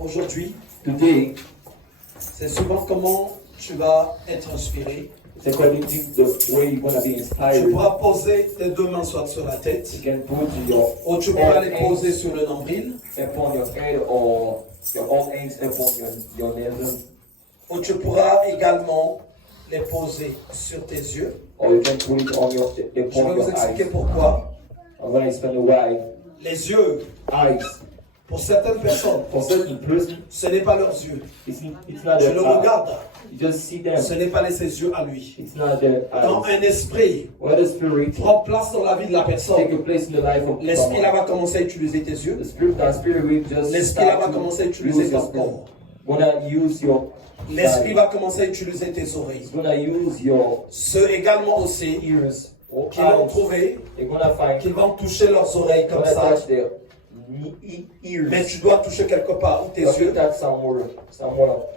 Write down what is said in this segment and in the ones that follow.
Aujourd'hui, Today, c'est souvent comment tu vas être inspiré. it's according to the way you're gonna be Tu inspired. pourras poser tes deux mains soit sur la tête, You can put your ou tu pourras all les poser hands sur le nombril, upon your head or your all hands upon your navel, ou tu pourras également les poser sur tes yeux. or you can put it on your Je vais upon vous your expliquer eyes. pourquoi. I'm gonna explain why Les yeux, eyes. pour certaines personnes, For certain person, ce n'est pas leurs yeux. it's not Je their le eyes. regarde, You just see them. ce n'est pas ses yeux à lui. It's not their Quand eyes. un esprit When the spirit prend place dans la vie de la take personne, a place in the life of l'esprit là someone, va commencer à utiliser tes yeux. that spirit will just L'esprit là va start commencer à to utiliser use your ton spirit. corps. Gonna use your L'esprit va commencer à utiliser tes oreilles. It's gonna use your Ceux également aussi ears or qui vont eyes. trouver, They're gonna find. qui vont toucher leurs oreilles comme Gonna ça. touch their ears. Mais tu dois toucher quelque part, ou tes You have to yeux, touch somewhere.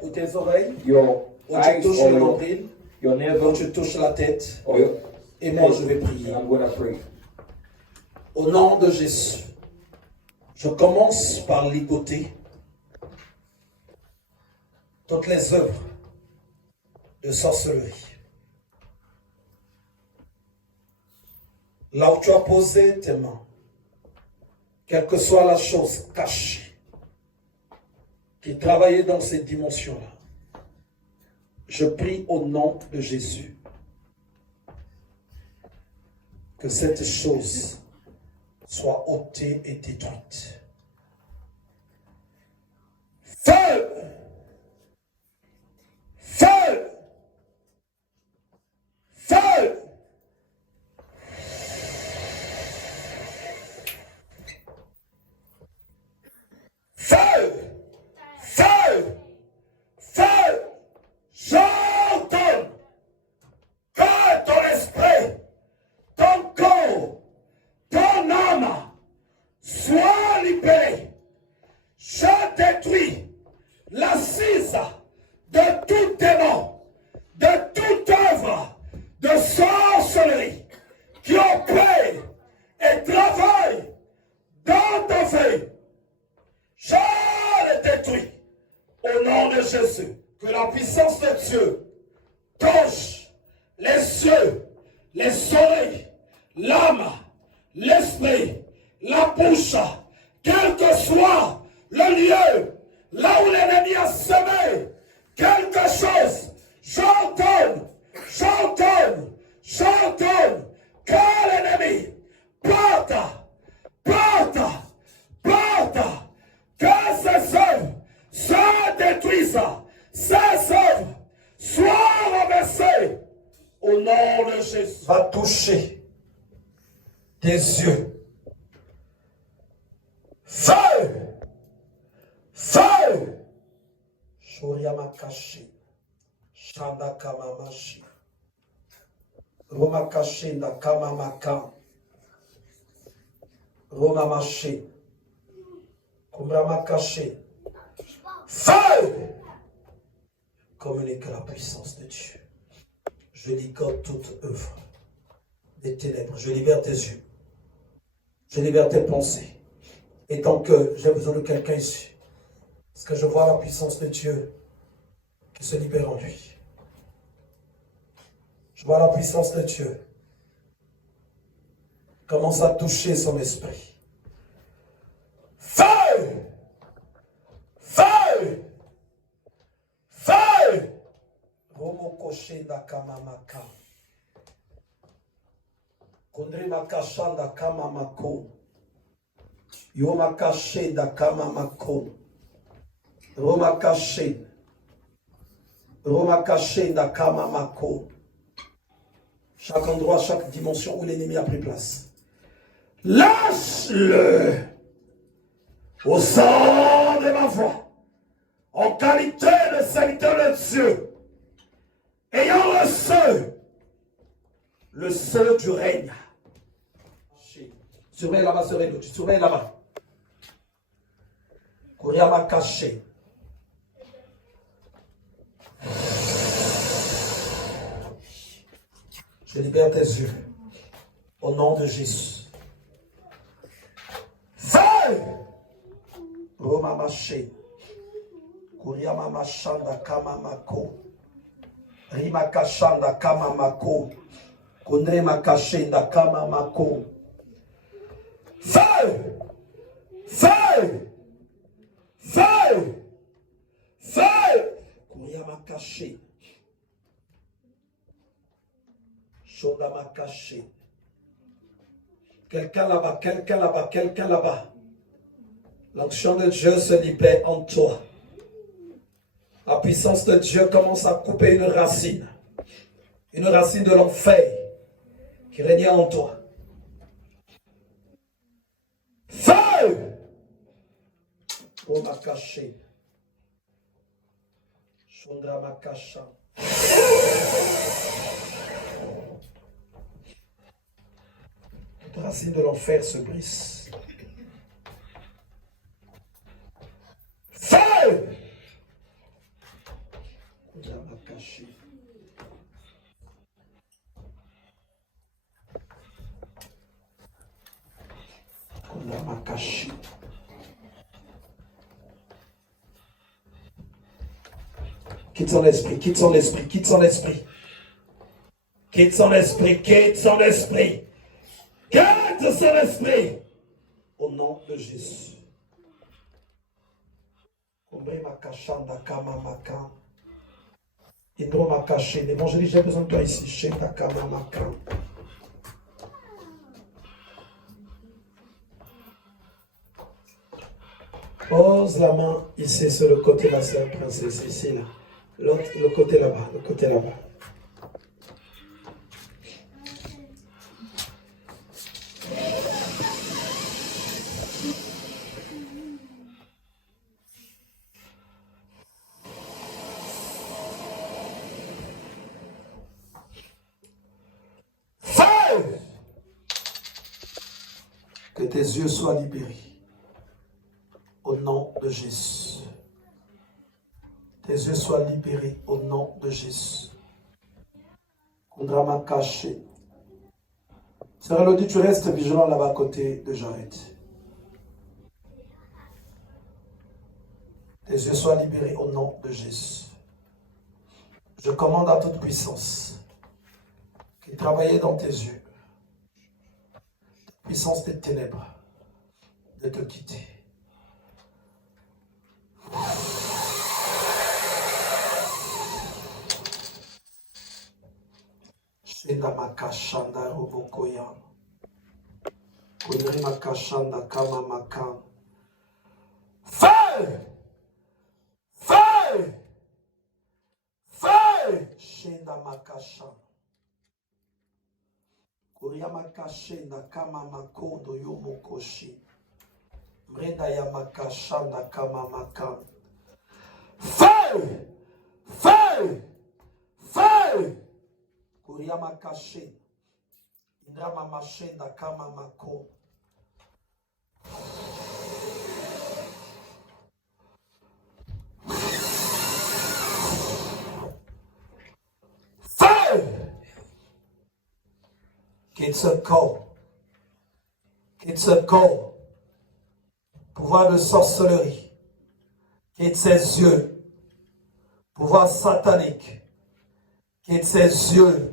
ou tes oreilles, Your ou tu eyes touches or le your nombril, ou navel tu touches la tête. or your. Et moi, je vais prier. And I'm gonna pray. Au nom de Jésus, je commence par ligoter toutes les œuvres de sorcellerie. Là où tu as posé tes mains, quelle que soit la chose cachée qui travaillait dans ces dimensions-là, je prie au nom de Jésus que cette chose soit ôtée et détruite. Feu! Feu! Feu! Feu! Feu! Feu! J'ordonne que ton esprit, ton corps, ton âme soit libéré. Je détruis l'assise de tout démon, de toute œuvre de sorcellerie qui opère et travaille dans ta vie. Je le détruis au nom de Jésus. Que la puissance de Dieu touche les yeux, les oreilles, l'âme, l'esprit, la bouche, quel que soit le lieu, là où l'ennemi a semé quelque chose, j'ordonne que l'ennemi parte, que ses œuvres se détruisent, ses œuvres soient renversées au nom de Jésus. Va toucher tes yeux. Feu! Feu! Shoriamakashi. Shandakamamashi. Romakashi Nakamamaka. Romamashi. Kumramakashi. Feu! Communique la puissance de Dieu. Je ligote toute œuvre des ténèbres. Je libère tes yeux. Je libère tes pensées. Et tant que j'ai besoin de quelqu'un ici, parce que je vois la puissance de Dieu qui se libère en lui. Je vois la puissance de Dieu commence à toucher son esprit. Feu! Feu! Feu! Romokoshe dakamamaka. Kondrimakasha dakamamako. Yomakashe dakamamako. Romakashe. Romakashe dakamamako. Chaque endroit, chaque dimension où l'ennemi a pris place. Lâche-le au son de ma voix, en qualité de serviteur de Dieu, ayant le seul du règne. Surveille là-bas, surveille là-bas. Koryama caché. Je libère tes yeux. Au nom de Jésus. Feu! Roma Maché. Kuriama mashanda kama mako. Rima kashanda kama mako. Kundre makashenda kama mako. Feu! Feu! Feu! Feu! Kuriama kaché. Shonda makaché. Quelqu'un là-bas, quelqu'un là-bas, quelqu'un là-bas. L'onction de Dieu se libère en toi. La puissance de Dieu commence à couper une racine de l'enfer qui régnait en toi. Feu! Oh ma caché. Chandra ma cacha. Toute racine de l'enfer se brise. Feu! Quitte son esprit, quitte son esprit, quitte son esprit. Quitte son esprit, quitte son esprit. Quitte son esprit. Au nom de Jésus. L'évangéliste, j'ai besoin de toi ici. Pose la main ici sur le côté de la sœur princesse, ici là. L'autre, le côté là-bas, le côté là-bas. Feu! Que tes yeux soient libérés. Au nom de Jésus. Tes yeux soient libérés au nom de Jésus. Kondrama caché. Sœur Elodie, tu restes vigilant là-bas à côté de Jared. Tes yeux soient libérés au nom de Jésus. Je commande à toute puissance qui travaillait dans tes yeux, puissance des ténèbres, de te quitter. Shenda makashanda robokoya. Kudri makashanda kama makam. Feu! Feu! Feu! Shenda makashanda. Kuria makashenda kama makondo yomokoshi. Mreda ya makashanda kama makam. Feu! Feu! Feu! Kuria makashe. Indrama mashenda kama mako. Feu! Quitte ce corps. Quitte ce corps. Pouvoir de sorcellerie. Quitte ses yeux. Pouvoir satanique. Quitte ses yeux.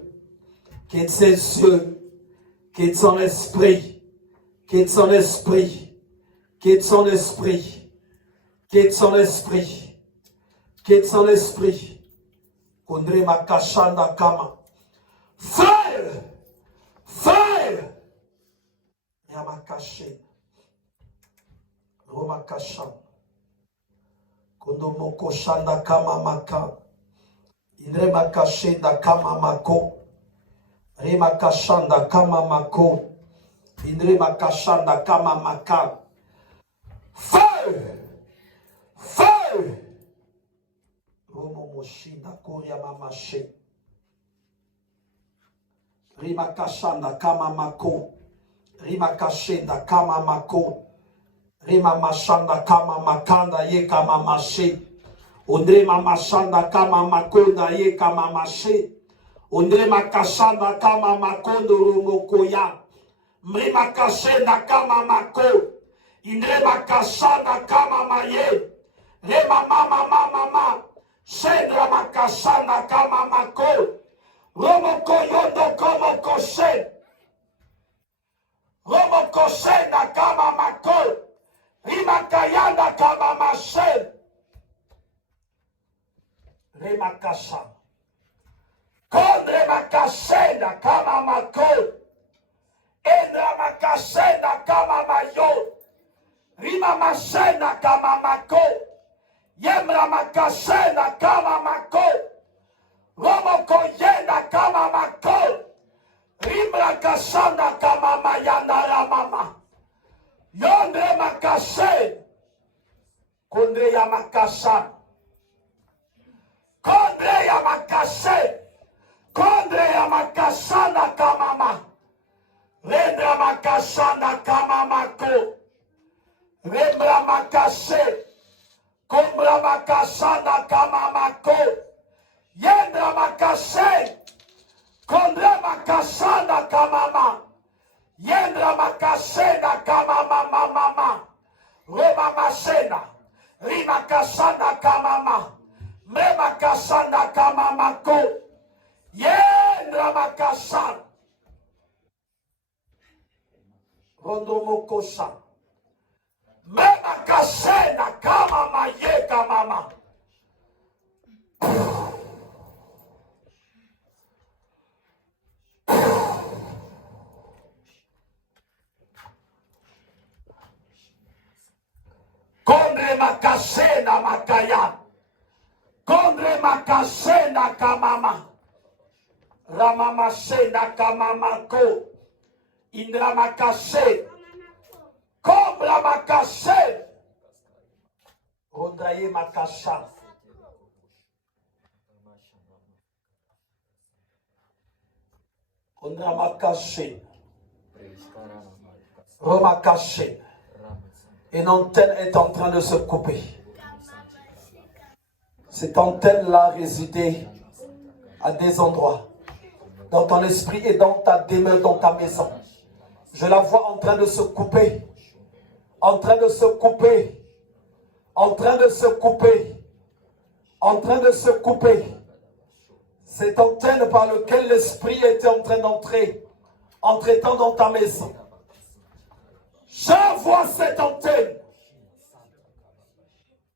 Quitte ses yeux. Quitte son esprit. Quitte son esprit. Quitte son esprit. Quitte son esprit. Quitte son esprit. Kundre makashanda kama. Fire! Fire! Yamakashe. Romakashan. Kondomoko shanda kama maka. Indre makashenda kama mako. Rema kashanda kama mako. Indre makashanda kama maka. Feu! Feu! Romo moshinda koria mamashe. Rima kashanda kama mako. Rima kashenda kama mako. Rima mashanda kama makanda ye kama mashe. Ondre mamashanda kama makonda ye kama mashe. Ondre makashanda kama makondo rumokoya. Mre makashenda kama mako. Indre makashanda kama maye. Rema mama mama. Shendra makashana kama mako. Romoko yondo komo koshen. Romoko shena kama mako. Rimakayanda kama mashen. Remakasha. Kondre makashena kama mako. Endra makashena kama mayo. Rima mashena kama mako. Yemra makashena kama mako. Romoko yenda kama mako. Rimra kashana kama mayana ramama. Yondre makashe. Kondre ya makasha. Kondre ya makashe. Kondre ya makashana kama ma. Rendra makashana kama mako. Rembra makashe. Kombra makashana kama mako. Yendra makashe. Kondra makashana kama ma. Yendra makashena kama mama mama. Rema mashena. Rima kashana kama ma. Mema kashana kama mako. Yendra makashana. Rondo mokosha. Mema kashena kama mayeka mama. Kondre makashena makaya. Kondre makashena kamama. Ramama shena kamamako. Indra makashe. Kombra makashe. Rondaye makasha. Kondra makashe. Romakashe. Une antenne est en train de se couper. Cette antenne-là résidait à des endroits. Dans ton esprit et dans ta demeure, dans ta maison. Je la vois en train de se couper. En train de se couper. En train de se couper. En train de se couper. Cette antenne par laquelle l'esprit était en train d'entrer. Entretant dans ta maison. Je vois cette antenne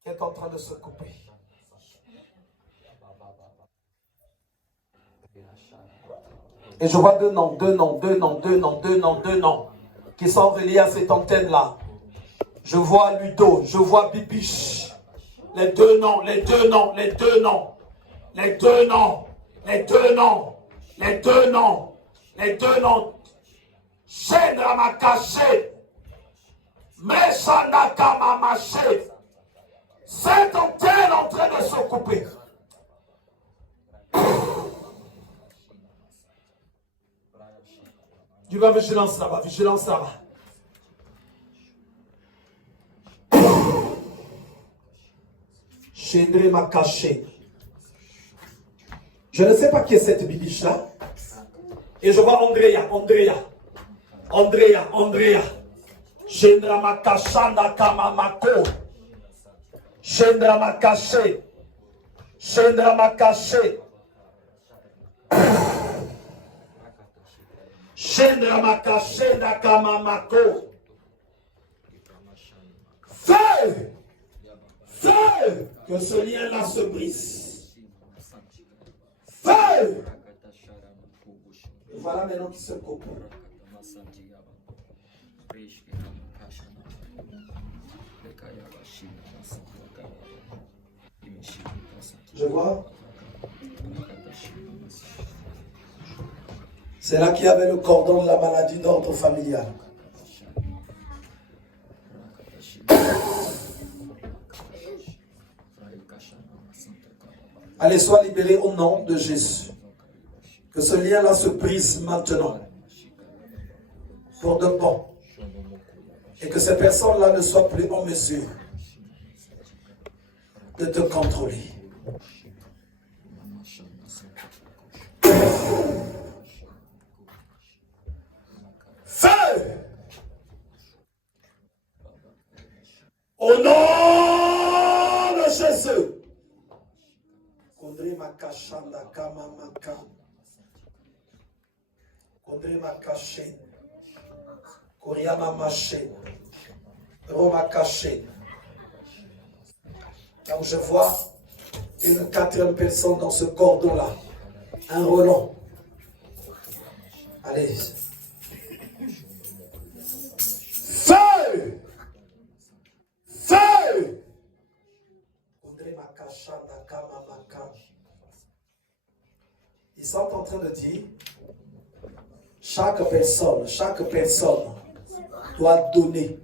qui est en train de se couper. Et je vois deux noms qui sont reliés à cette antenne-là. Je vois Ludo, je vois Bibiche. Les deux noms. Shendra makashe. Meshana kama maché. Cette antenne en train de se couper. Tu vas vigilance là-bas, vigilance là-bas. Shendra makaché. Je ne sais pas qui est cette bibiche-là. Et je vois Andrea. Shendra makashana kama mako. Shendra makashe. Shendra makashe. Shendra makashe na kama mako. Feu! Feu! Que ce lien-là se brise. Feu! Et voilà maintenant qui se coupe. Je vois. C'est là qu'il y avait le cordon de la maladie d'ordre familial. Allez, sois libéré au nom de Jésus. Que ce lien-là se brise maintenant. Pour de bon. Et que ces personnes-là ne soient plus en mesure de te contrôler. Feu! Au nom makashanda kama maka. Kondre makashen. Koryama machen. Roma caché. Là où je vois une quatrième personne dans ce cordon-là. Un relon. Allez. Feu! Feu! Ils sont en train de dire, chaque personne doit donner.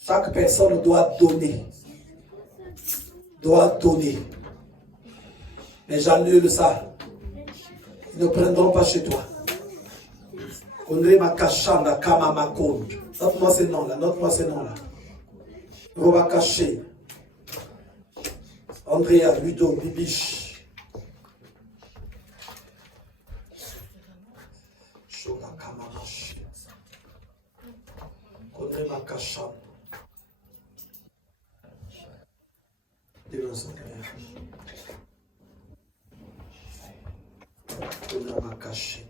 Chaque personne doit donner. Doit donner. Mais j'annule ça. Ils ne prendront pas chez toi. Note-moi ces noms-là. Note-moi ces noms-là. Roba caché. Andrea, Ludo, Bibiche. Shola Kamamashi. Kondre Makashan. Dis-le Kondre Makashi.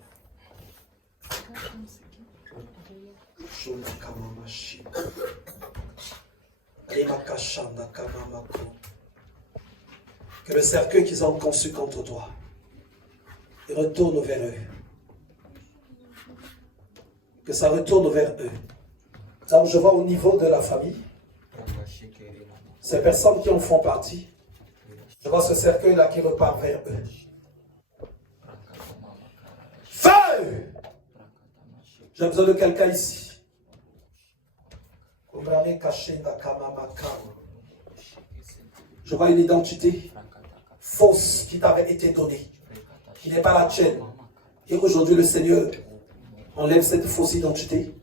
Shola Kamamashi. Remakashanda Kamamako. Que le cercueil qu'ils ont conçu contre toi, il retourne vers eux. Que ça retourne vers eux. Ça, je vois au niveau de la famille, ces personnes qui en font partie, je vois ce cercueil-là qui repart vers eux. Feu! J'ai besoin de quelqu'un ici. Je vois une identité fausse qui t'avait été donnée, qui n'est pas la tienne. Et aujourd'hui, le Seigneur enlève cette fausse identité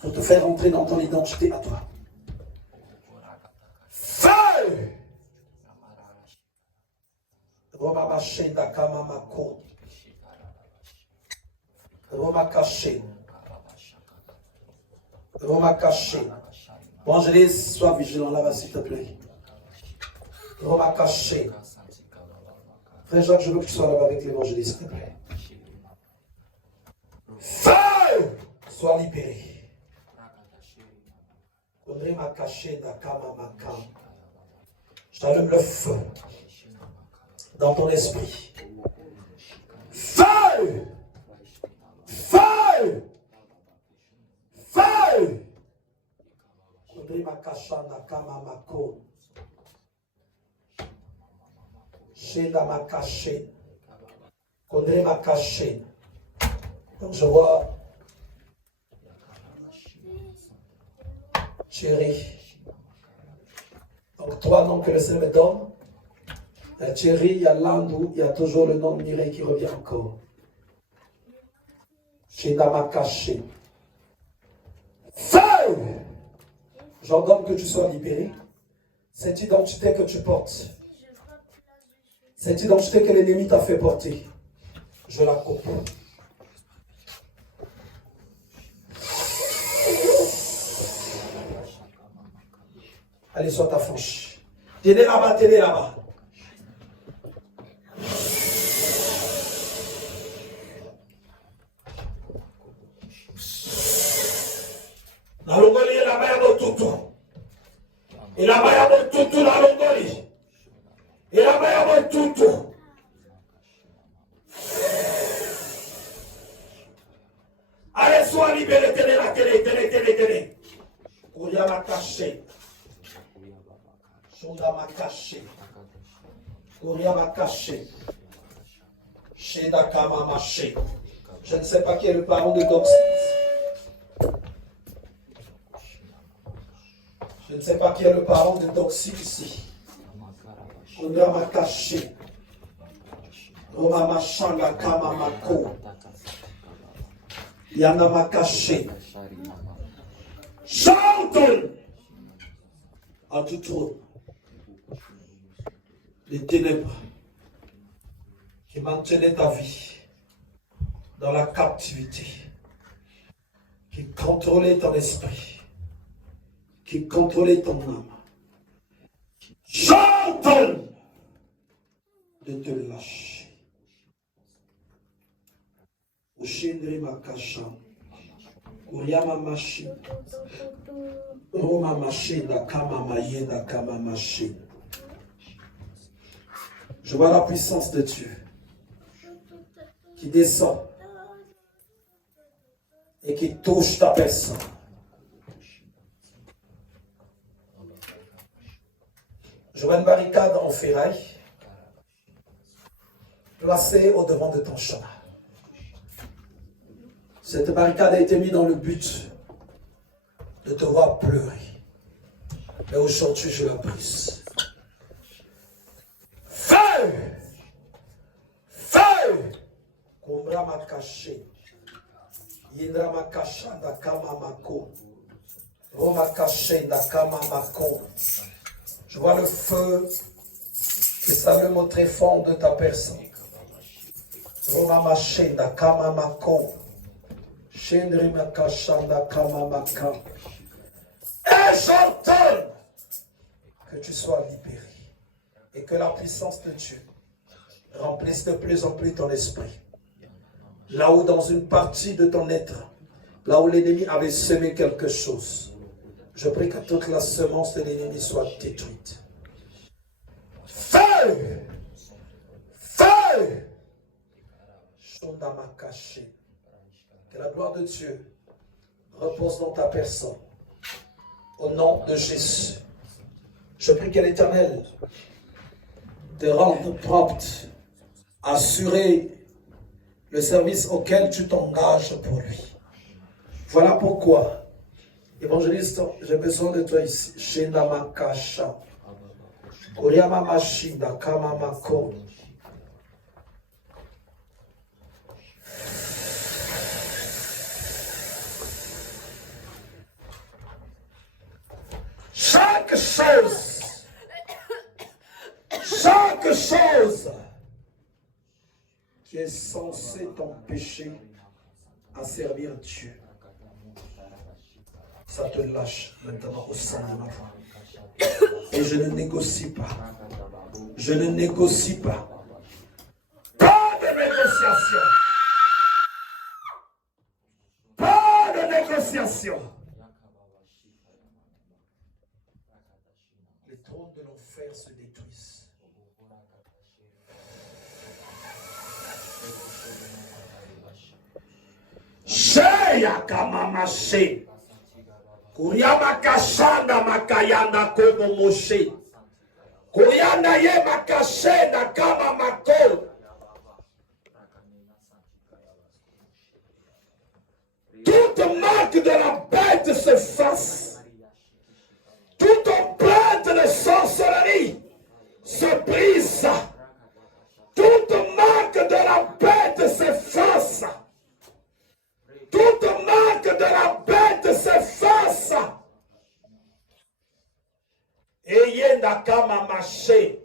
pour te faire entrer dans ton identité à toi. Feu! Roma caché. Roma caché. Évangéliste, sois vigilant là-bas, s'il te plaît. Roma caché. Frère Jacques, je veux que tu sois là-bas avec l'évangéliste, s'il te plaît. Feu! Sois libéré. Roma caché, Nakama Makam. J'allume le feu dans ton esprit. Feu! Feu! Feu! Kondre makashanda kama mako. Shenda makaché. Kondre makaché. Donc je vois Thierry. Donc trois noms que le Seigneur me donne. Il y a Thierry, il y a Landou, il y a toujours le nom de Mireille qui revient encore. Shenda makaché. Feu! J'ordonne que tu sois libéré. Cette identité que tu portes, cette identité que l'ennemi t'a fait porter, je la coupe. Allez, sois ta franche. Tenez là-bas, tenez là-bas. Nalongoli la baya botutu. Et la baya botutu nalongoli. Et la baya botutu. Allez, sois libéré, tenez la tenez. Kouya m'a caché. Shouda m'a caché. Kouya m'a caché. Sheda kama maché. Je ne sais pas qui est le parent de Doxy. Je ne sais pas qui est le parent de Doxy ici. On m'a caché. On m'a changa kama mako. Yana m'a caché. Chante à tout trône les ténèbres qui maintenaient ta vie dans la captivité, qui contrôlait ton esprit, qui contrôlait ton âme. J'ordonne de te lâcher. Ushindri makasha. Kuriama mashi. Roma machina kama mayena kama machine. Je vois la puissance de Dieu qui descend et qui touche ta personne. Je vois une barricade en ferraille placée au devant de ton chemin. Cette barricade a été mise dans le but de te voir pleurer. Mais aujourd'hui, je la brise. Feu! Feu! Kumbra makache. Yindra makashanda kama mako. Roma kashenda kama mako. Je vois le feu qui s'allume au tréfonds de ta personne. Roma machenda kama mako. Shendri makashanda kama maka. Et j'ordonne que tu sois libéré et que la puissance de Dieu remplisse de plus en plus ton esprit. Là où dans une partie de ton être, là où l'ennemi avait semé quelque chose, je prie que toute la semence de l'ennemi soit détruite. Feu! Feu! Shondama caché. Que la gloire de Dieu repose dans ta personne. Au nom de Jésus. Je prie que l'Éternel te rende prompte à assurer le service auquel tu t'engages pour lui. Voilà pourquoi, évangéliste, j'ai besoin de toi ici. Shinda makasha. Koryama mashinda kama mako. Chaque chose qui est censée t'empêcher à servir Dieu, ça te lâche maintenant au sein de ma voix. Et je ne négocie pas. Je ne négocie pas. Pas de négociation. Pas de négociation. Les trônes de l'enfer se détruisent. Sheya kama mashe. Kuriama kashanda makayanda komo moshe. Kurianda ye makashenda kama mako. Toute marque de la bête se fasse. Toute plainte de sorcellerie se brise. Toute marque de la bête s'efface. Toute marque de la bête s'efface. Eyenda kama mashe.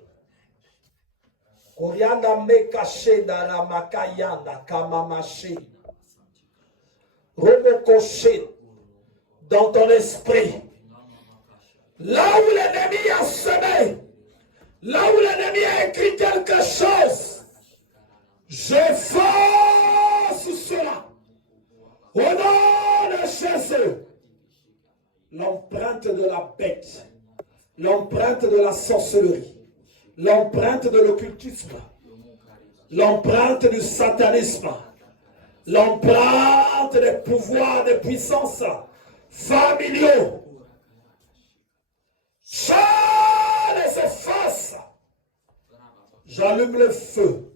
Kurianda mekashenda na makayanda kama mashe. Remokoshe dans ton esprit. Là où l'ennemi a semé, là où l'ennemi a écrit quelque chose, j'efface cela. Au nom de Jésus, l'empreinte de la bête, l'empreinte de la sorcellerie, l'empreinte de l'occultisme, l'empreinte du satanisme, l'empreinte des pouvoirs, des puissances familiaux, je les efface. J'allume le feu.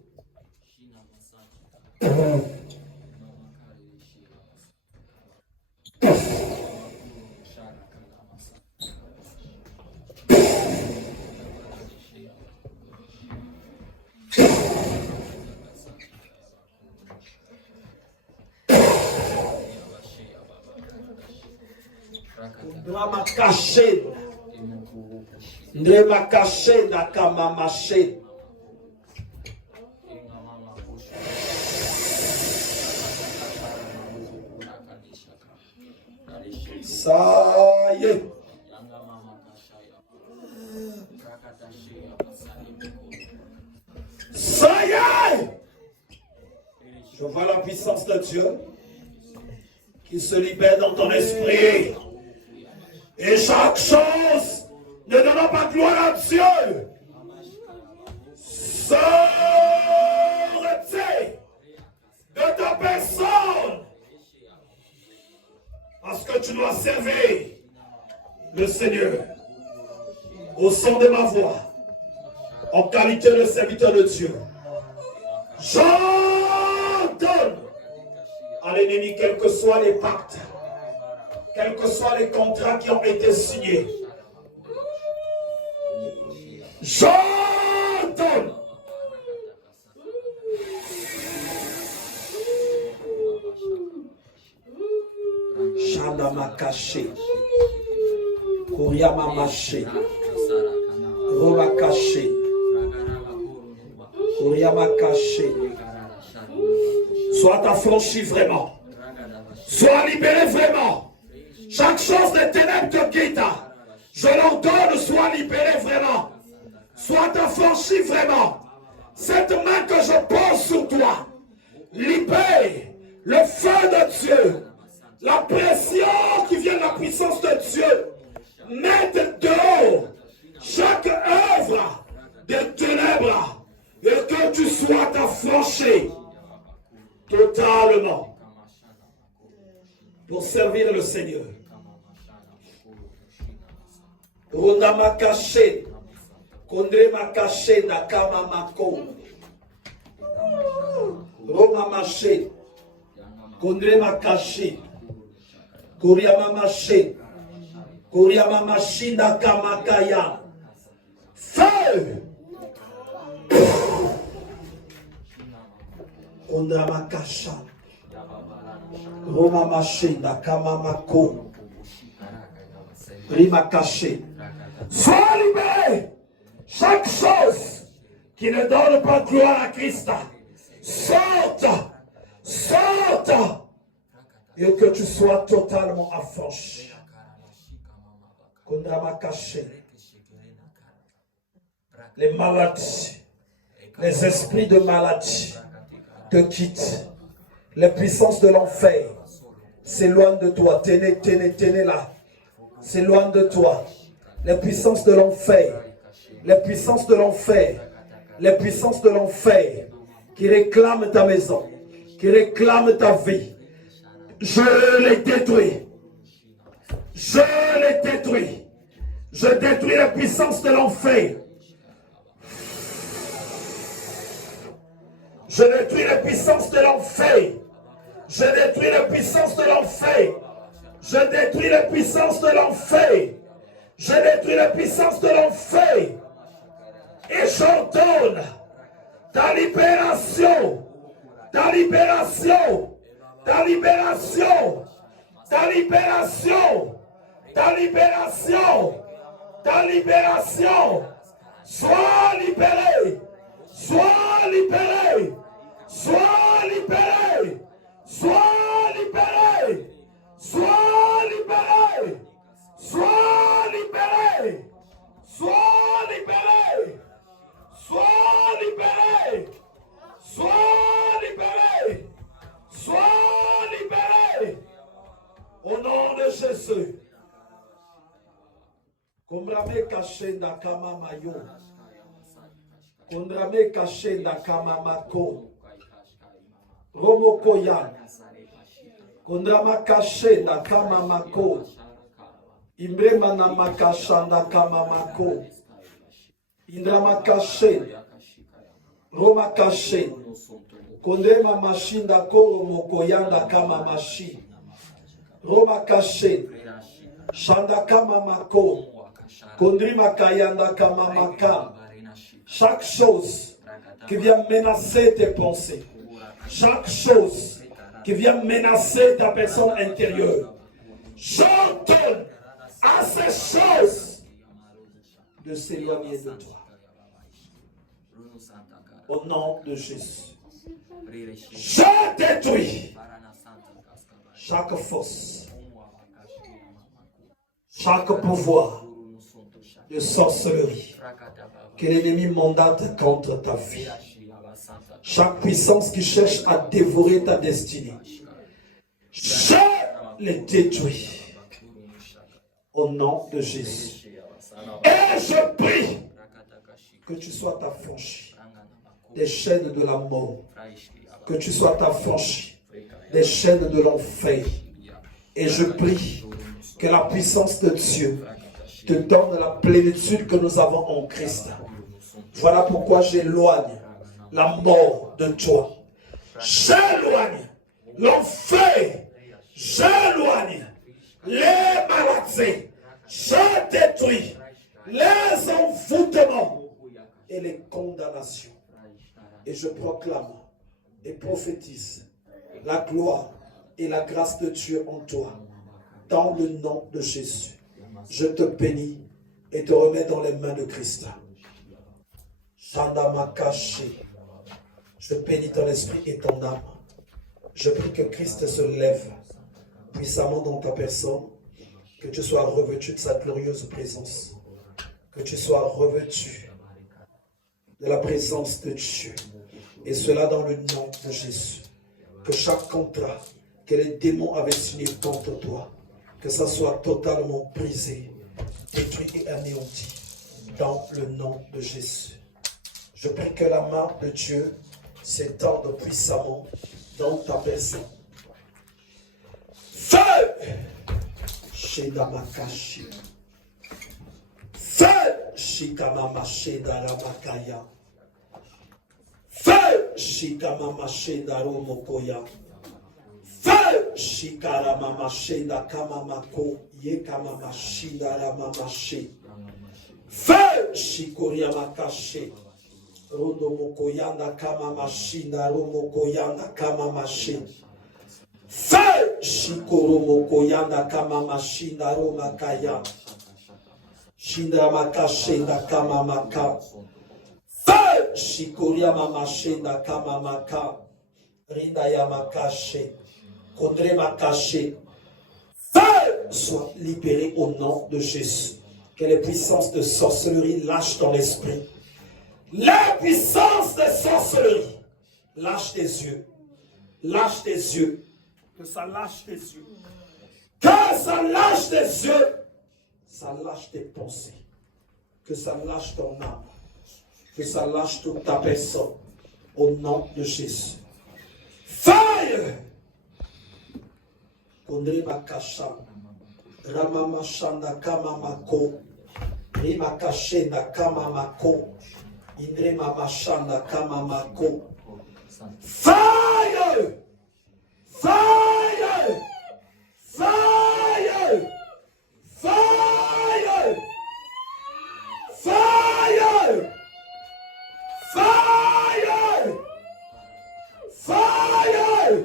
Ndema kashenda. Ndema kashenda kama mashe. Ça y est. Ça y est. Je vois la puissance de Dieu qui se libère dans ton esprit. Et chaque chose ne donnant pas gloire à Dieu se retire de ta personne. Parce que tu dois servir le Seigneur au son de ma voix, en qualité de serviteur de Dieu. J'ordonne à l'ennemi, quels que soient les pactes, quels que soient les contrats qui ont été signés, j'ordonne Chandama caché, Koryama maché, Roma caché, Koryama caché. Sois affranchi vraiment. Sois libéré vraiment. Chaque chose des ténèbres te quitte. Je l'ordonne, sois libéré vraiment. Sois affranchi vraiment. Cette main que je pose sur toi, libère le feu de Dieu. La pression qui vient de la puissance de Dieu. Mette dehors chaque œuvre des ténèbres et que tu sois affranchi totalement pour servir le Seigneur. Rondama caché, Kondrema caché, Nakama Mako, Roma maché, Kondrema caché, Koryama maché, Koryama maché, Nakama Kaya. Feu! Kondrema caché. Roma maché, Nakama Mako, Rima caché. Sois libéré. Chaque chose qui ne donne pas gloire à Christ, sorte, sorte, et que tu sois totalement affranchi. Kondrema caché. Les maladies, les esprits de maladie te quittent. Les puissances de l'enfer s'éloignent de toi. Tenez là. S'éloignent de toi. Les puissances de l'enfer. Les puissances de l'enfer. Les puissances de l'enfer qui réclament ta maison. Qui réclament ta vie. Je les détruis. Je les détruis. Je détruis les puissances de l'enfer. Je détruis les puissances de l'enfer. Je détruis les puissances de l'enfer. Je détruis les puissances de l'enfer. Je détruis les puissances de l'enfer. Et j'ordonne ta libération. Ta libération. Ta libération. Ta libération. Ta libération. Ta libération. Sois libéré. Sois libéré. Sois libéré. Sois libéré. Sois libéré. Sois libéré. Sois libéré. Sois libéré. Sois libéré. Sois libéré. Au nom de Jésus. Kombrame kashenda kama mayo. Kondrame kashenda kama mako. Romokoya. Kondrama kashenda kama mako. Imbrema na makashanda kama mako. Indrama kashe. Roma kashe. Kondrema mashinda koro mokoyanda kama mashi. Roma kashe. Shanda kama mako. Kondrima kayanda kama maka. Chaque chose qui vient menacer tes pensées, chaque chose qui vient menacer ta personne intérieure, j'ordonne à ces choses de s'éloigner de toi. Au nom de Jésus, je détruis chaque force, chaque pouvoir de sorcellerie que l'ennemi mandate contre ta vie. Chaque puissance qui cherche à dévorer ta destinée, je les détruis au nom de Jésus. Et je prie que tu sois affranchi des chaînes de la mort, que tu sois affranchi des chaînes de l'enfer. Et je prie que la puissance de Dieu te donne la plénitude que nous avons en Christ. Voilà pourquoi j'éloigne la mort de toi. J'éloigne l'enfer. J'éloigne les maladies. Je détruis les envoûtements et les condamnations. Et je proclame et prophétise la gloire et la grâce de Dieu en toi. Dans le nom de Jésus, je te bénis et te remets dans les mains de Christ. Je bénis ton esprit et ton âme. Je prie que Christ se lève puissamment dans ta personne, que tu sois revêtu de sa glorieuse présence, que tu sois revêtu de la présence de Dieu, et cela dans le nom de Jésus. Que chaque contrat que les démons avaient signé contre toi, que ça soit totalement brisé, détruit et anéanti dans le nom de Jésus. Je prie que la main de Dieu s'étende puissamment dans ta personne. Feu! Shedamakashi. Feu! Shikamamashedaramakaya. Feu! Shikamamashedaramokoya. Feu! Shikaramamashedarakamamako. Yekamamashidaramashe. Feu! Shikoriamakashe. Rodomokoyanda kamamashina romokoyanda kamamashe. Feu! Shikoromokoyanda kamamashina romakaya. Shindamakashenda kamamaka. Feu! Shikoriamamashenda kamamaka. Rindayamakashe. Kondremakashe. Feu! Sois libéré au nom de Jésus. Que les puissances de sorcellerie lâchent ton esprit. La puissance de sorcellerie. Lâche tes yeux. Lâche tes yeux. Que ça lâche tes yeux. Que ça lâche tes yeux. Ça lâche tes pensées. Que ça lâche ton âme. Que ça lâche toute ta personne. Au nom de Jésus. Fire! Kondre makasha. Ramamashanda kamamako. Rimakashenda kamamako. Indre mamashanda kamamako. Fire! Fire! Fire! Fire! Fire! Fire! Fire!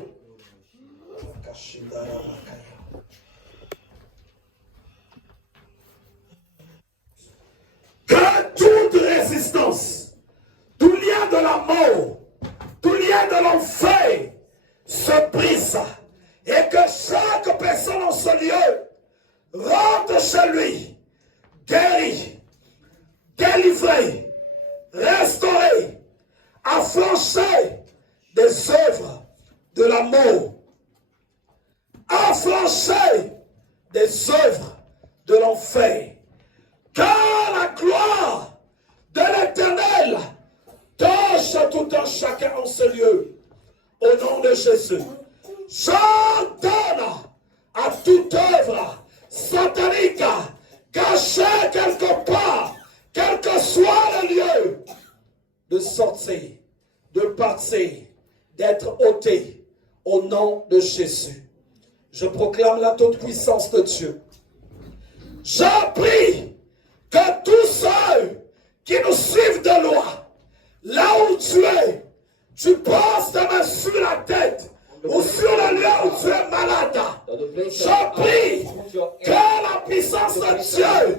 Que toute résistance, tout lien de la mort, tout lien de l'enfer se brise et que chaque personne en ce lieu rentre chez lui, guéri, délivré, restauré, affranchi des œuvres de la mort, affranchi des œuvres de l'enfer. Car la gloire de l'Éternel touche tout un chacun en ce lieu. Au nom de Jésus, j'ordonne à toute œuvre satanique cachée quelque part, quel que soit le lieu, de sortir, de partir, d'être ôté au nom de Jésus. Je proclame la toute-puissance de Dieu. Je prie que tous ceux qui nous suivent de loin, là où tu es, tu passes ta main sur la tête ou sur le lieu où tu es malade. Je prie que la puissance de Dieu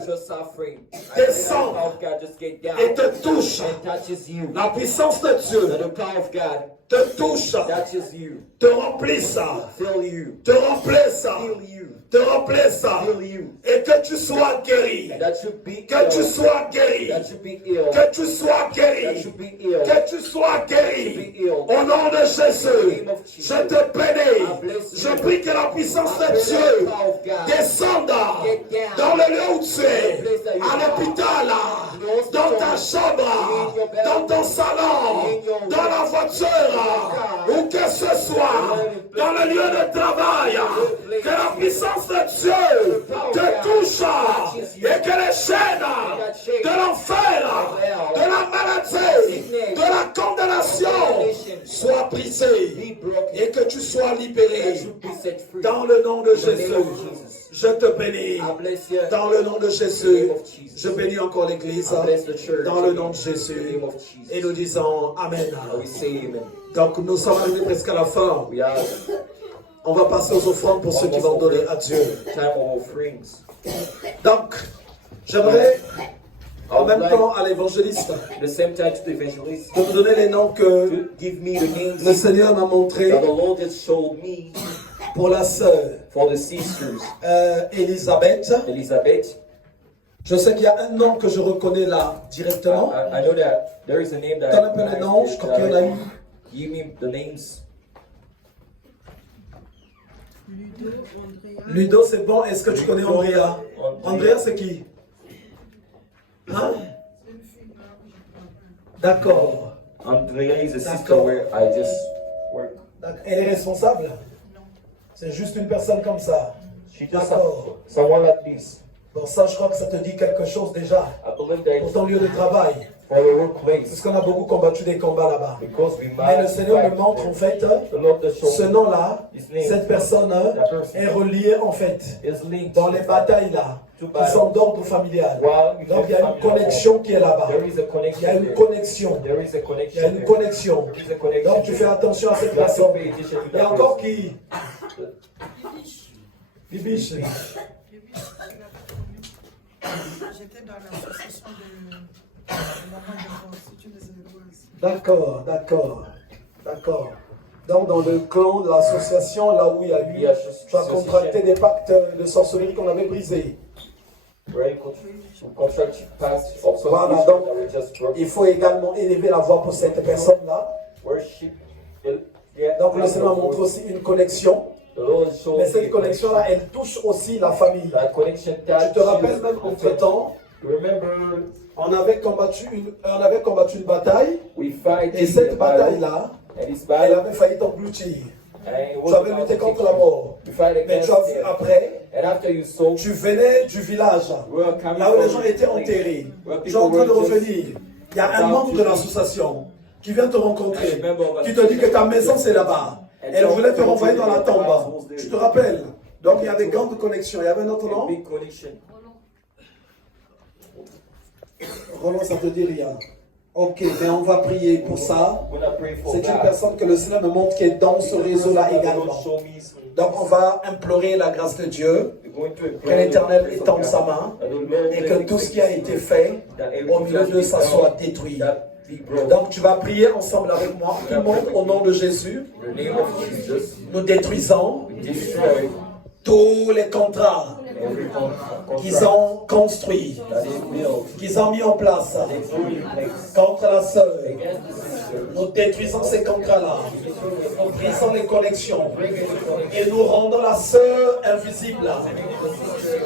descende et te touche. La puissance de Dieu te touche, touches you, te remplisse, fill you, te remplisse, heal you, te remplisse, heal you, et que tu sois guéri, and that you be que tu ill, sois guéri, that you be ill, que tu sois that guéri, you be ill, que tu sois guéri. Au nom de Jésus, je te bénis. Je prie que la puissance de Dieu descende dans le lieu où tu es, à l'hôpital, dans ta chambre, dans ton salon, dans la voiture, où que ce soit, dans le lieu de travail, que la puissance de Dieu te touche et que les chaînes de l'enfer, de la maladie, de la condamnation soient brisées et que tu sois libéré dans le nom de Jésus. Je te bénis dans le nom de Jésus. Je bénis encore l'Église dans le nom de Jésus et nous disons Amen. Donc nous sommes arrivés presque à la fin. On va passer aux offrandes pour ceux qui vont donner à Dieu. Donc, j'aimerais en même temps à l'évangéliste the same time to the evangelist, de vous donner les noms que to give me the names le Seigneur m'a montré that the Lord has showed me pour la sœur for the sisters. Elisabeth. Elizabeth, Je sais qu'il y a un nom que je reconnais là directement. I know that there is a name that Donne un peu les noms, je crois qu'il y en a eu. Give me the names. Ludo, c'est bon. Est-ce que tu connais Andrea? Andrea, c'est qui? Hein? D'accord. Andrea is a sister D'accord. where I just work. Elle est responsable? C'est juste une personne comme ça. She just D'accord. someone like this. Bon, ça, je crois que ça te dit quelque chose déjà. I believe that Pour ton lieu de travail. for the workplace, Parce qu'on a beaucoup combattu des combats là-bas. because we Mais le might Seigneur me fight montre en fait the Lord that ce showed nom-là, His name. cette personne est reliée en fait is linked dans les batailles là, qui sont d'ordre familial. While Donc il y a une connexion qui est là-bas. there is a Il y a connection une there. connexion. There is a Il y connection a une there. connexion. There is a connection Donc tu there. fais attention à cette You have to personne. pay attention to Il y a that encore person. qui? Bibiche. J'étais dans l'association de l'enfant de constitue les Éloises. D'accord, d'accord, d'accord. Donc dans le clan de l'association, là où il y a eu, tu as contracté des pactes de sorcellerie qu'on avait brisés. Right? Contract passed also Voilà, issues donc that were just broken. il faut également élever la voix pour cette personne-là. Worship. Donc le Seigneur montre aussi une connexion. The Lord showed Mais cette me connexion-là, elle touche aussi la famille. that connection Tu touches te rappelles même entre-temps, Remember, on avait combattu une bataille. we fight Et cette bataille-là, and it's elle battle. avait failli t'engloutir. And it Tu was avais about lutté to contre take la you. mort. We fight Mais against tu as vu death. après, And after you saw, tu venais du village, we were coming là où les from gens étaient a place enterrés. where Tu es en people train de were just revenir. Il y a un membre de l'association qui vient te rencontrer, a member of qui te dit que ta maison c'est là-bas. Elle voulait te renvoyer dans la tombe. Tu te rappelles? Donc il y a des grandes connexions. Il y avait un autre a nom? big connection. Roland, ça te dit rien. Ok, mais on va prier pour ça. We're gonna pray for C'est une that. personne que le Seigneur me montre qui est dans ce réseau-là The Lord également. show me some- Donc on va implorer la grâce de Dieu, We're going to que pray l'Éternel the grace of étende God. sa main That the Lord et que tout ce qui a été fait au milieu de ça soit détruit. that be broken. Donc tu vas prier ensemble avec moi. Tout le monde au nom de Jésus. In the name of Jesus, Nous détruisons destroy tous les contrats every qu'ils contract ont construits, that is built, qu'ils ont mis en place they put in place contre la sœur. against the sister. Nous détruisons ces contrats-là. Nous brisons les connexions. Et nous rendons la sœur invisible.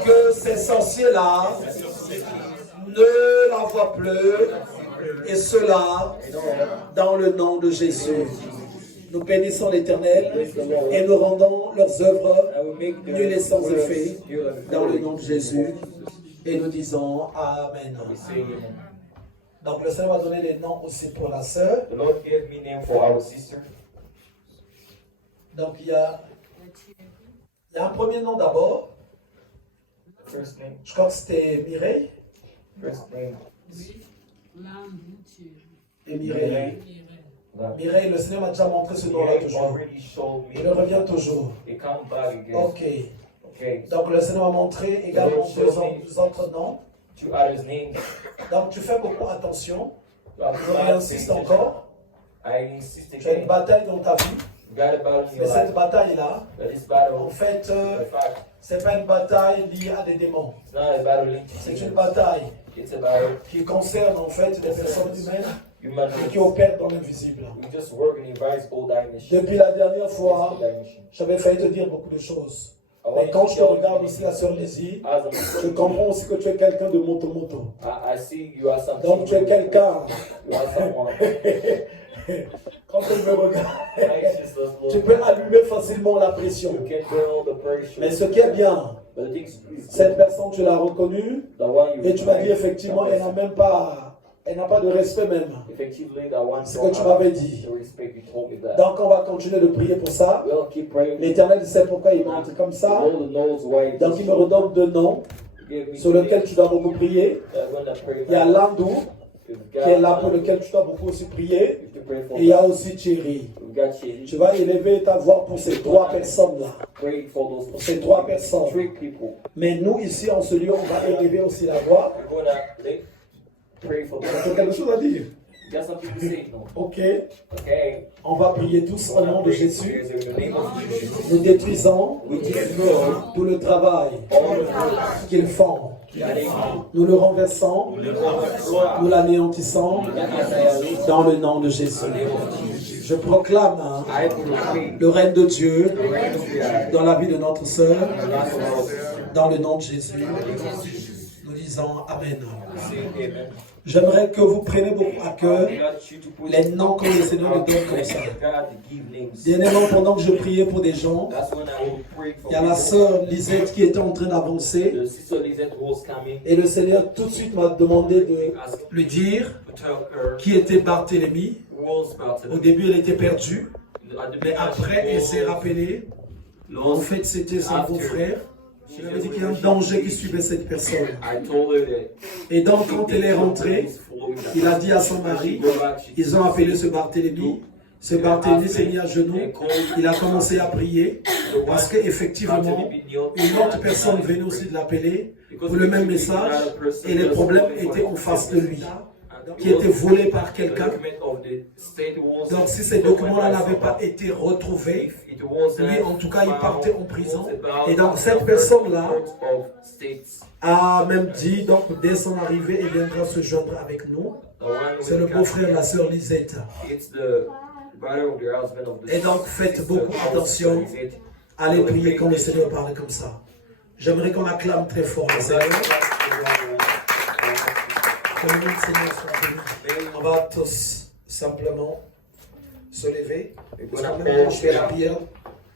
Que ces sorciers-là ne la voient plus. Et cela dans le nom de Jésus. Nous bénissons l'Éternel et nous rendons leurs œuvres I will make the nulles et sans words effet pure and dans le holy. nom de Jésus. Et nous disons Amen. We say amen. Donc le Seigneur va donner les noms aussi pour la sœur. The Lord gave me name for our sister. Donc il y a un premier nom d'abord. First name. Je crois que c'était Mireille. First name. Et Mireille. Mireille, le Seigneur m'a déjà montré ce nom-là He toujours. already showed Il me. revient toujours. It come back again. Ok. Okay. Donc le Seigneur m'a montré également deux autres noms. Two others names. Donc tu fais beaucoup attention. You have Je to pay réinsiste attention. encore. I insist Tu as une again. bataille dans ta vie, You got a battle in mais your cette life. bataille-là, But this battle, en fait, in fact, c'est pas une bataille liée à des démons. it's not a battle linked to C'est une demons. bataille It's a battle qui concerne en fait des personnes humaines human et qui beings. opèrent dans l'invisible. We just work in invisible dimension. Depuis la dernière fois, Dimension. j'avais failli te dire beaucoup de choses. I Mais want quand to je te tell regarde you, aussi la sœur Lizzie, as a je Muslim, comprends aussi que tu es quelqu'un de moto-moto. I see you as something. Donc tu es quelqu'un, You are someone. quand elle me regarde, Anxious, tu peux allumer facilement la pression. You can burn all the pressure. Mais ce qui est bien, But the thing is, cette personne, tu l'as reconnue the one you et tu m'as dit find, effectivement, that elle n'a même pas, elle n'a pas de respect même. effectively, the one Ce que tu m'avais dit. the respect you told me that. Donc on va continuer de prier pour ça. We'll keep praying. L'Éternel sait pourquoi il m'a montré comme The ça. Lord knows why. he Donc just il me redonne deux noms gave me sur lesquels tu dois beaucoup prier. that when I pray, Il y a Landou, we've qui est là got- pour lequel tu dois beaucoup aussi prier. we have to pray for Et il y a that. aussi Thierry. We've got Chidi. Tu vas élever ta voix pour ces trois personnes-là. Pray for those Pour ces trois personnes. three people. Mais nous, ici, en ce lieu, on va élever aussi la voix. We're gonna pray for Tu them. as quelque chose à dire? You got something to say? No. Ok. Okay. On va prier tous au nom de Jésus. In the name of Jesus. Nous détruisons We destroy tout le travail all the works qu'ils font. that they do. Nous le renversons, We destroy nous l'anéantissons dans le nom de Jésus. Je proclame hein, I proclaim le règne de Dieu the reign of God. dans la vie de notre sœur, The life of our sister. dans le nom de Jésus. Nous disons Amen. Say amen. J'aimerais que vous preniez beaucoup à cœur I want you to put les noms que le Seigneur nous donne comme ça. God to give names. Dernièrement, pendant que je priais pour des gens, That's when I will pray for il y a la people. sœur Lisette qui était en train d'avancer The sister Lisette was coming. et le Seigneur tout de suite m'a demandé de Ask lui dire to tell her qui était Barthélemy. who was about Au to. début, elle était perdue, At the mais après, elle s'est rappelée. En lost. fait, c'était son beau-frère. Je lui avais dit qu'il y a un danger qui suivait cette personne. I told her that. Et donc, quand elle est rentrée, il a dit à son mari, ils ont appelé ce Barthélemy. Ce Barthélemy s'est mis à genoux. Il a commencé à prier parce qu'effectivement, une autre personne venait aussi de l'appeler pour le même message et les problèmes étaient en face de lui, qui étaient volés par quelqu'un. Donc, si ces documents-là n'avaient pas été retrouvés, lui, en tout cas, il partait en prison. Et donc, cette personne-là a même dit, donc, dès son arrivée, il viendra se joindre avec nous. C'est le beau-frère de la sœur Lisette. Et donc, faites beaucoup attention. Allez prier quand le Seigneur parle comme ça. J'aimerais qu'on acclame très fort le Seigneur. Que le nom du Seigneur soit béni. On va tous simplement se lever. Parce qu'en même temps, je fais la prière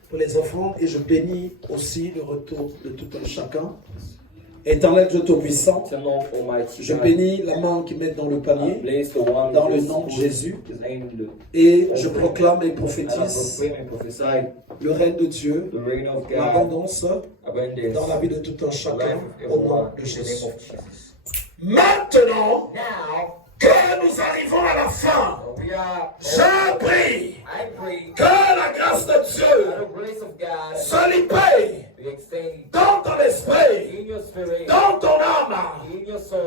pour les offrandes et je bénis aussi le retour de tout un chacun. Éternel Dieu Tout-Puissant, je bénis la main qui met dans le panier, dans le nom de Jésus, et je proclame et prophétise le règne de Dieu, l'abondance dans la vie de tout un chacun, au nom de Jésus. Maintenant que nous arrivons à la fin, je prie que la grâce de Dieu se libère dans ton esprit, dans ton âme,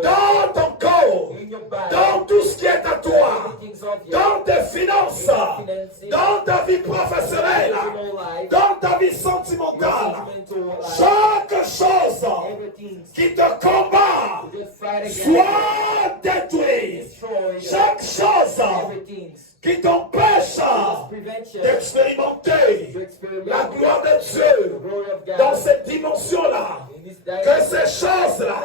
dans ton corps, dans tout ce qui est à toi, dans tes finances, dans ta vie professionnelle, dans ta vie sentimentale. Chaque chose qui te combat soit détruite. Chaque chose qui t'empêche d'expérimenter la gloire de Dieu dans cette dimension-là, que ces choses-là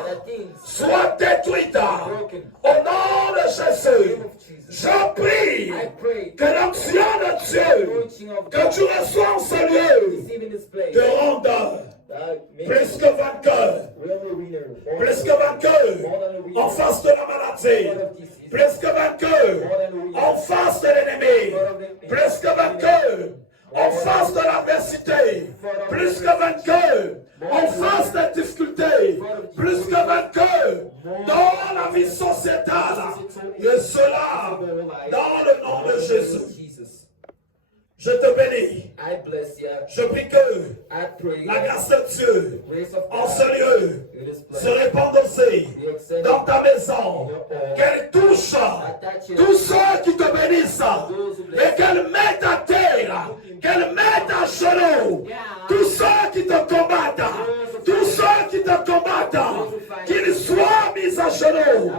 soient détruites au nom de Jésus. Je prie que l'onction de Dieu que tu reçois en ce lieu te rende plus que vainqueur, plus que vainqueur en face de la maladie, plus que vainqueur en face de l'ennemi, plus que vainqueur en face de l'adversité, plus que vainqueur en face des difficultés, plus que vainqueur dans la vie sociétale, et cela dans le nom de Jésus. Je te bénis. Je prie que la grâce de Dieu en ce lieu se répande déposés dans ta maison, qu'elle touche tous ceux qui te bénissent et qu'elle mette à terre, qu'elle mette à genoux tous ceux qui te combattent, tous ceux qui te combattent, qu'ils soient mis à genoux.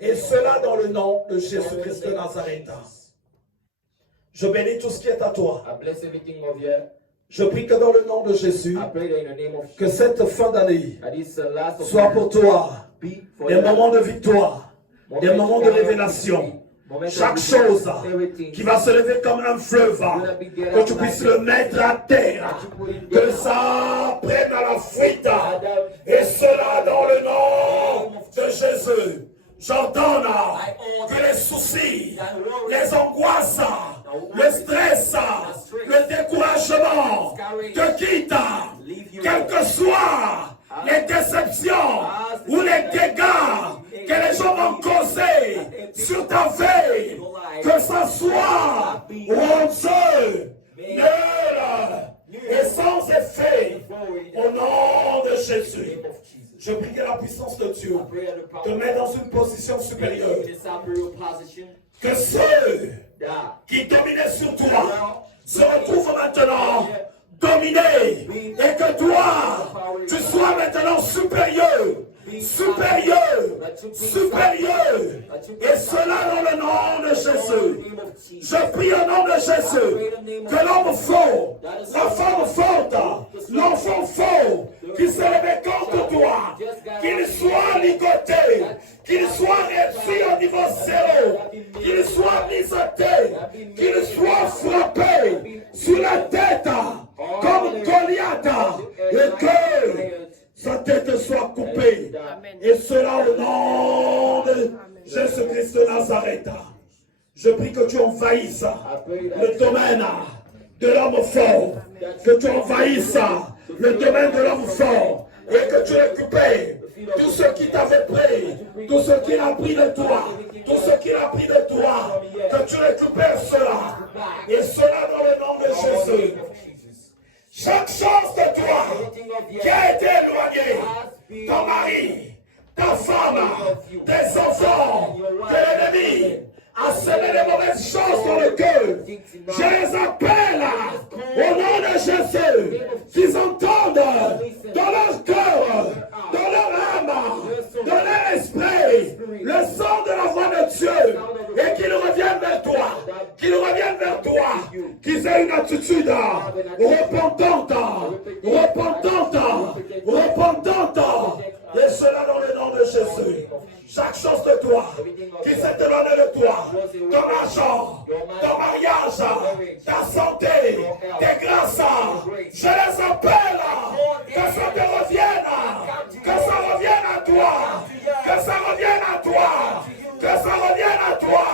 Et cela dans le nom de Jésus-Christ de Nazareth. Je bénis tout ce qui est à toi. I bless everything of you. Je prie que dans le nom de Jésus, I pray that in the name of que cette fin d'année that this last of soit pour toi be for des you. moments de victoire, des moments de révélation. Chaque chose qui va se lever comme un fleuve, que tu puisses le mettre à terre, que ça prenne à la fuite, et cela dans le nom de Jésus. J'ordonne que les soucis, les angoisses, le stress, le découragement te quittent, quelles que soient les déceptions ou les dégâts que les gens vont causer sur ta vie, que ça soit honteux, nul et sans effet, au nom de Jésus. Je prie que la puissance de Dieu te mette dans une position supérieure. Que ceux qui dominaient sur toi se retrouvent maintenant dominés et que toi, tu sois maintenant supérieur, supérieur, supérieur. Et cela dans le nom de Jésus. Je prie au nom de Jésus que l'homme faux, la femme forte, l'enfant faux qui se lève contre toi, qu'il soit ligoté, qu'il soit réussi au niveau zéro, qu'il soit mis à terre, qu'il soit frappé sur la tête comme Goliath et que sa tête soit coupée. Et cela au nom de Jésus-Christ de Nazareth. Je prie que tu envahisses le domaine de l'homme fort, que tu envahisses le domaine de l'homme fort et que tu récupères tout ce qui t'avait pris, tout ce qu'il a pris de toi, tout ce qu'il a pris de toi, que tu récupères cela. Et cela dans le nom de Jésus. Chaque chose de toi qui a été éloignée, ton mari, ta femme, tes enfants, de l'ennemi, a semé les mauvaises choses dans le cœur. Je les appelle au nom de Jésus, qu'ils entendent dans leur cœur, dans leur âme, dans leur esprit, le son de la voix de Dieu, et qu'ils reviennent vers toi, qu'ils reviennent vers toi, qu'ils aient une attitude repentante, repentante, repentante, et cela dans le nom de Jésus. Chaque chose de toi qui s'est éloignée de toi, ton argent, ton mariage, ta santé, tes grâces, je les appelle, que ça te revienne, que ça revienne à toi, que ça revienne à toi, que ça revienne à toi,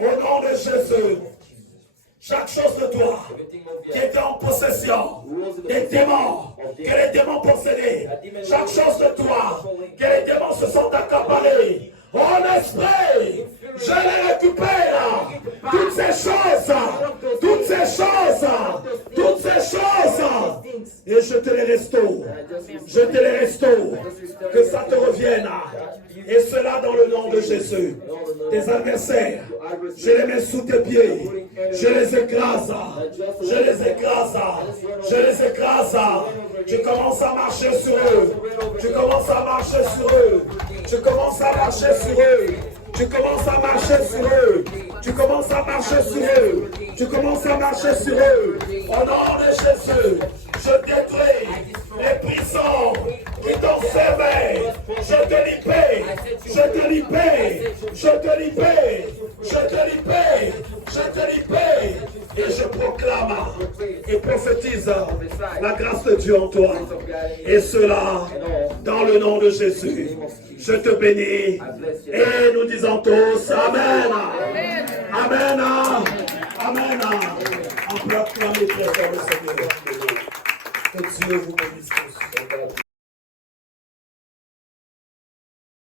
au nom de Jésus. Chaque chose de toi qui était en possession des démons, que les démons possédaient, chaque chose de toi que les démons se sont accaparés, en esprit, je les récupère, toutes ces choses, toutes ces choses, toutes ces choses, et je te les restaure, je te les restaure, que ça te revienne, et cela dans le nom de Jésus. Tes adversaires, je les mets sous tes pieds, je les écrase, je les écrase, je les écrase, tu commences à marcher sur eux, tu commences à marcher sur eux, tu commences à marcher sur eux, tu commences à marcher sur eux, tu commences à marcher sur eux, tu commences à marcher sur eux, au nom de Jésus, je détruis les prisons qui t'ont fermé, je te libère, je te libère, je te libère, je te libère, je te libère, et je proclame et prophétise la grâce de Dieu en toi, et cela dans le nom de Jésus. Je te bénis, et nous disons tous Amen, Amen, Amen. On peut acclamer très fort le Seigneur. Que Dieu vous bénisse tous.